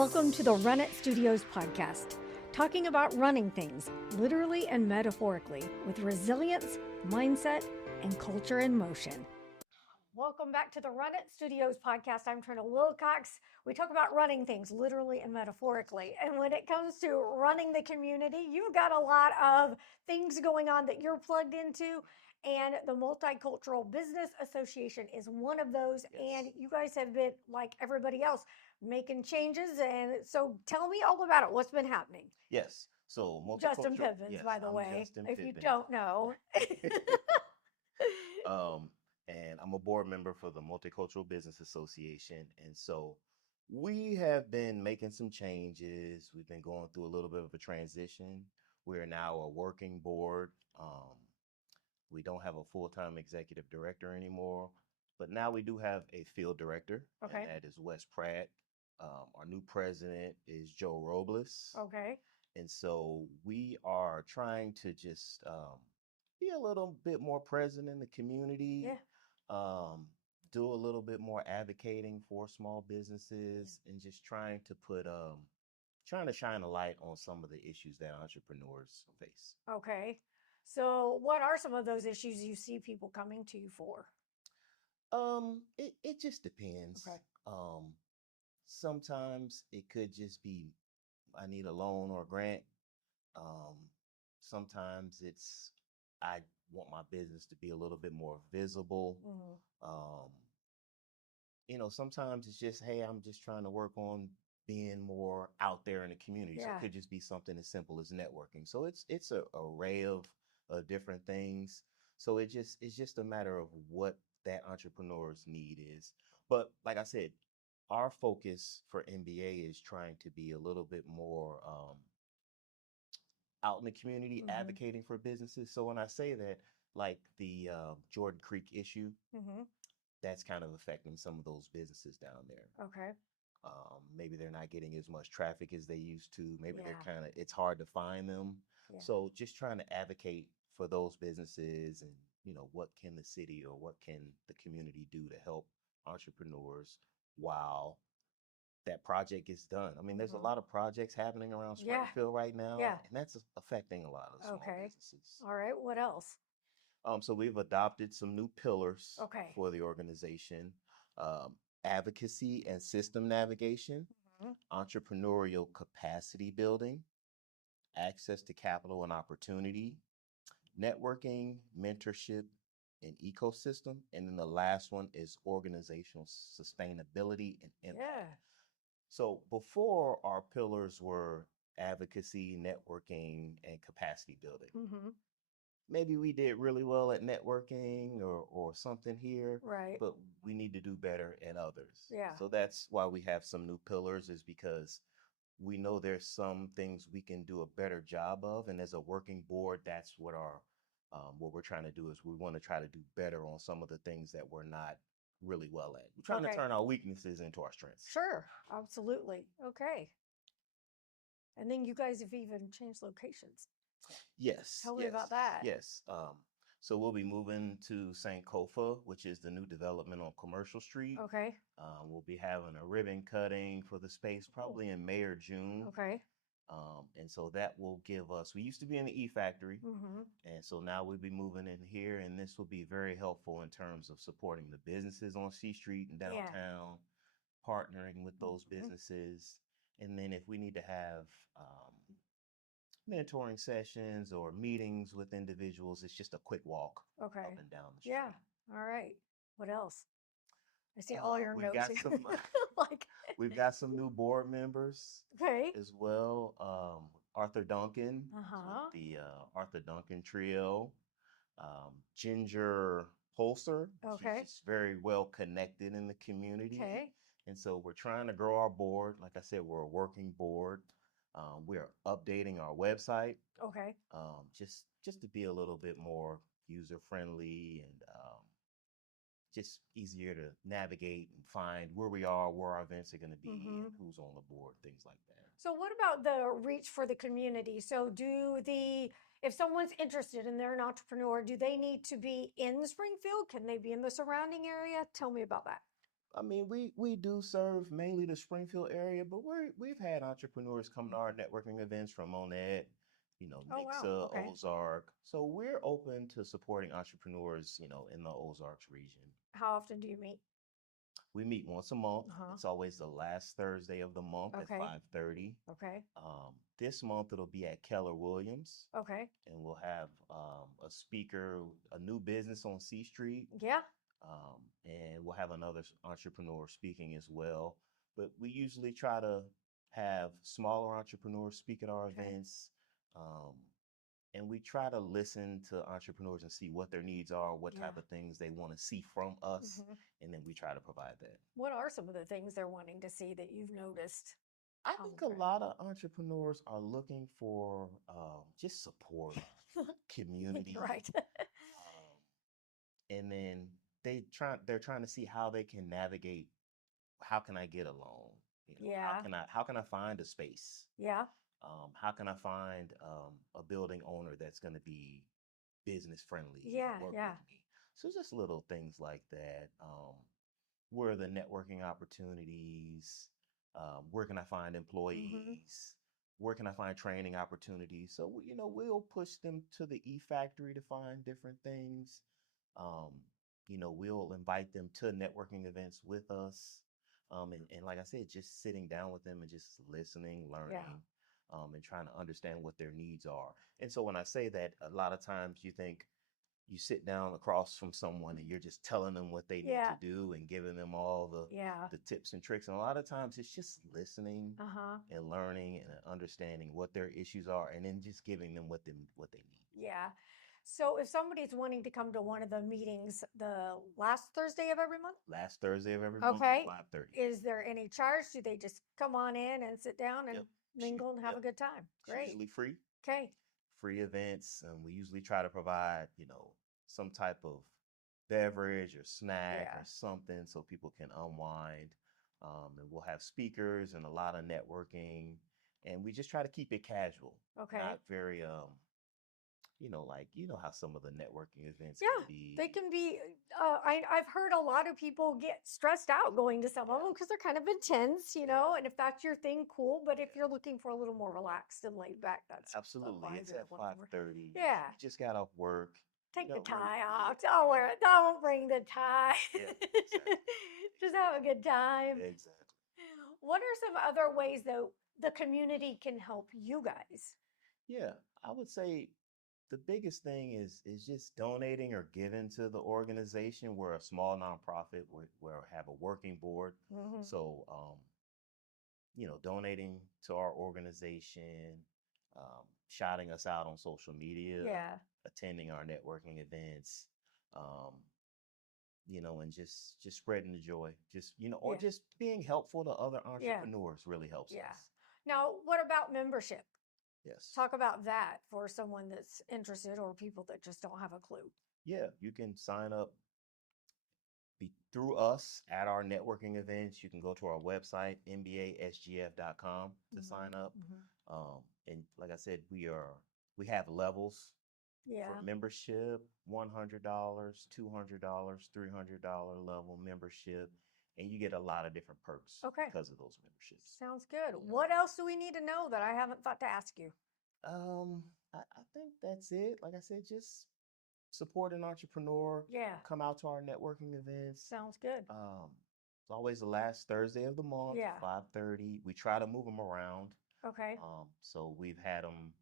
Welcome to the Run It Studios podcast, talking about running things, literally and metaphorically, with resilience, mindset, and culture in motion. Welcome back to the Run It Studios podcast. I'm Trina Wilcox. We talk about running things, literally and metaphorically. And when it comes to running the community, you've got a lot of things going on that you're plugged into. And the Multicultural Business Association is one of those. Yes. And you guys have been, like everybody else, making changes. And so tell me all about it. What's been happening? Yes. So Justyn Pippins, yes, by the I'm way, Justyn if you Pippins. don't know. And I'm a board member for the Multicultural Business Association. And so we have been making some changes. We've been going through a little bit of a transition. We're now a working board. We don't have a full-time executive director anymore, but now we do have a field director. Okay. And that is Wes Pratt. Our new president is Joe Robles. Okay. And so we are trying to just be a little bit more present in the community. Yeah. Do a little bit more advocating for small businesses, and just trying to shine a light on some of the issues that entrepreneurs face. Okay. So what are some of those issues you see people coming to you for? It just depends. Okay. Sometimes it could just be, I need a loan or a grant. Sometimes it's, I want my business to be a little bit more visible. Mm-hmm. Sometimes it's just, hey, I'm just trying to work on being more out there in the community. Yeah. So it could just be something as simple as networking. So it's an array of different things. So it's just a matter of what that entrepreneur's need is. But like I said, our focus for MBA is trying to be a little bit more out in the community, Mm-hmm. advocating for businesses. So when I say that, like the Jordan Creek issue, Mm-hmm. that's kind of affecting some of those businesses down there. Okay. Maybe they're not getting as much traffic as they used to. Maybe Yeah. it's hard to find them. Yeah. So just trying to advocate for those businesses, and what can the city or what can the community do to help entrepreneurs while that project gets done. I mean, there's a lot of projects happening around Springfield right now, Yeah. and that's affecting a lot of small businesses. All right. What else? So we've adopted some new pillars Okay. for the organization. Advocacy and system navigation, entrepreneurial capacity building, access to capital and opportunity, networking, mentorship, and ecosystem. And then the last one is organizational sustainability and impact. Yeah. So before, our pillars were advocacy, networking, and capacity building. Mm-hmm. Maybe we did really well at networking or something here, Right. but we need to do better in others. Yeah. So that's why we have some new pillars, is because we know there's some things we can do a better job of. And as a working board, that's what what we're trying to do, is we want to try to do better on some of the things that we're not really well at. We're trying to turn our weaknesses into our strengths. Sure. Absolutely. Okay. And then you guys have even changed locations. Yes. Tell me about that. Yes. So we'll be moving to Sankofa, which is the new development on Commercial Street. Okay. We'll be having a ribbon cutting for the space probably in May or June. Okay. And so that will give us, we used to be in the E Factory, Mm-hmm. and so now we'll be moving in here, and this will be very helpful in terms of supporting the businesses on C Street and downtown, partnering with those businesses. And then if we need to have mentoring sessions or meetings with individuals, it's just a quick walk up and down the street. Yeah. All right. What else? I see all your notes. We've got some new board members as well. Arthur Duncan, with the Arthur Duncan trio. Ginger Holzer. Okay. She's very well connected in the community. Okay. And so we're trying to grow our board. Like I said, we're a working board. We are updating our website. Okay. Just to be a little bit more user friendly and just easier to navigate and find where we are, where our events are going to be, and who's on the board, things like that. So what about the reach for the community? So if someone's interested and they're an entrepreneur, do they need to be in Springfield? Can they be in the surrounding area? Tell me about that. I mean, we do serve mainly the Springfield area, but we've had entrepreneurs come to our networking events from Monette, Oh, wow. Nixa, Okay. Ozark. So we're open to supporting entrepreneurs, in the Ozarks region. How often do you meet? We meet once a month. Uh-huh. It's always the last Thursday of the month at Okay. 5:30. Okay. This month it'll be at Keller Williams, Okay. and we'll have a speaker, a new business on C Street, Yeah. and we'll have another entrepreneur speaking as well. But we usually try to have smaller entrepreneurs speak at our Okay. events. Um, and we try to listen to entrepreneurs and see what their needs are, what Yeah. type of things they want to see from us, Mhm. and then we try to provide that. What are some of the things they're wanting to see that you've noticed? I think a lot of entrepreneurs are looking for just support, community, Right. and then they're trying to see how they can navigate. How can I get a loan? Yeah. How can I find a space? Yeah. How can I find a building owner that's going to be business friendly and Yeah. work Yeah. with me? So just little things like that. Where are the networking opportunities? Where can I find Mhm. employees? Where can I find training opportunities? So we'll push them to the E Factory to find different things. Um, we'll invite them to networking events with us. And like I said, just sitting down with them and just listening, Yeah. learning, and trying to understand what their needs are. And so when I say that, a lot of times you think you sit down across from someone and you're just telling them what they need Yeah. to do and giving them all Yeah. the tips and tricks. And a lot of times it's just listening Uh-huh. and learning and understanding what their issues are, and then just giving them what they need. Yeah. So if somebody's wanting to come to one of the meetings the last Thursday of every month, Last Thursday of every month at okay, 5:30. is there any charge? Do they just come on in and sit down and Yep. mingle and have a Yep. good time? It's Great. usually free. Okay. Free events, and we usually try to provide, some type of beverage or snack Yeah. or something so people can unwind. And we'll have speakers and a lot of networking, and we just try to keep it casual, Okay. not very, like how some of the networking events can Yeah, be. they can be. I've heard a lot of people get stressed out going to some of them because they're kind of intense, And if that's your thing, cool. But if you're looking for a little more relaxed and laid back, that's Absolutely. fine It's too. at 5:30. Yeah, You just got off work. take the We're tie off. Don't wear it. Don't bring the tie. yeah, exactly. Just have a good time. Exactly. What are some other ways though the community can help you guys? Yeah, I would say the biggest thing is just donating or giving to the organization. We're a small nonprofit. We have a working board. Hmm. So, donating to our organization, shouting us out on social media, Yeah. attending our networking events, um, and just spreading the joy. Just, or Yeah. just being helpful to other Yeah. entrepreneurs really helps Yeah. us. Now, what about membership? Yes. Talk about that for someone that's interested or people that just don't have a clue. Yeah, you can sign up through us at our networking events. You can go to our website, mbasgf.com, to sign up. Mm-hmm. And like I said, we have levels for Yeah. membership: $100, $200, $300 level membership, and you get a lot of different perks Okay. because of those memberships. Sounds good. What else do we need to know that I haven't thought to ask you? I think that's it. Like I said, just support an entrepreneur. Yeah. Come out to our networking events. Sounds good. It's always the last Thursday of the month, Yeah. 5:30. We try to move them around. Okay. So we've had them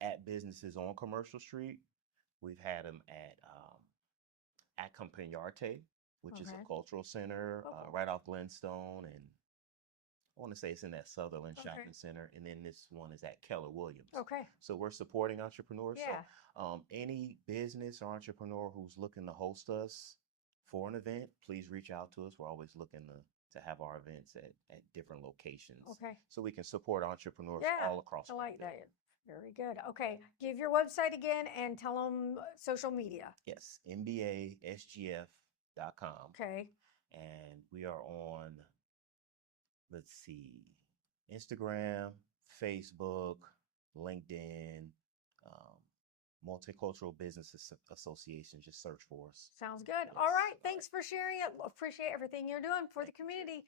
at businesses on Commercial Street. We've had them at Campagnarte, which is a Okay. cultural center Oh, cool. right off Glenstone, and I want to say it's in that Sutherland Okay. Shopping Center, and then this one is at Keller Williams. Okay. So we're supporting entrepreneurs. Yeah. So any business or entrepreneur who's looking to host us for an event, please reach out to us. We're always looking to have our events at different locations. Okay. So we can support entrepreneurs Yeah. all across. I like that. Very good. Okay. Give your website again and tell them social media. Yes, mbasgf.com. Okay. And we are on, let's see, Instagram, Facebook, LinkedIn, um, Multicultural Business Association. Just search for us. Sounds good. Yes. All right. Thanks for sharing it. Appreciate everything you're doing for the community.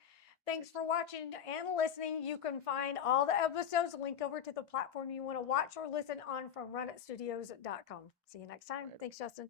Thanks for watching and listening. You can find all the episodes, link over to the platform you want to watch or listen on from runitstudios.com. See you next time. Right. Thanks, Justyn.